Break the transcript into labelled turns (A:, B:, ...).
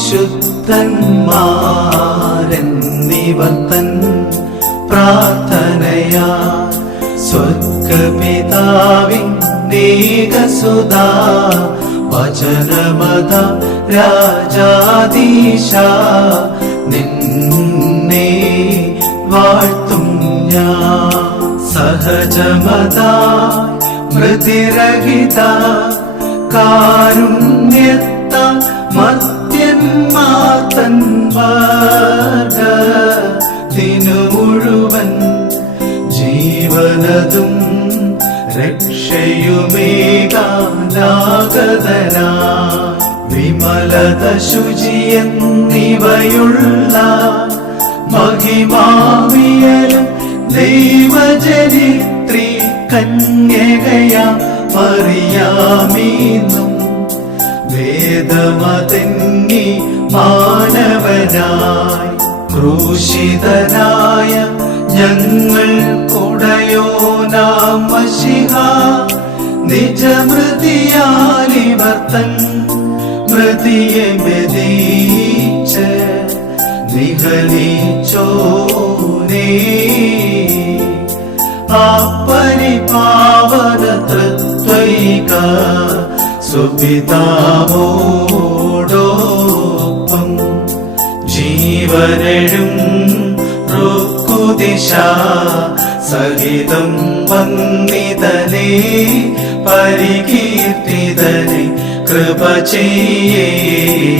A: വിശുദ്ധന്മാരെന്നിവർ തൻ പ്രാർത്ഥനയാ സ്വർഗപിതാവിന്ദേകസുതാ വചനമത രാജാദീശ നിന്നെ വാഴ്ത്തും ഞാൻ. സഹജമത മൃതിരഹിത. കാരുണ്യത്തെ. ജീവനതും രക്ഷയുമേകാലാഗതനാ വിമലത ശുചിയെന്നിവയുള്ള മഹിമാവിയലും ദൈവചരിത്രി കന്യകയാ അറിയാമീന്നും വേദമതെങ്ങി മാനവനായി ക്രൂശിതനായ ഞങ്ങൾ കുടയോനാം മഷിഹ. നിജമൃതിയാലിവർത്തൻ മൃതിയെ മെതിച്ച് നിഹലിച്ചോനേ. ആ പരിപാവന തൃത്വൈക സുപിതാവോടോപ്പം ജീവനെഴും റുക്കുദിശ സഹിതം വന്ദിതനെ പരികീർത്തിതനെ കൃപ ചെയ്യണം.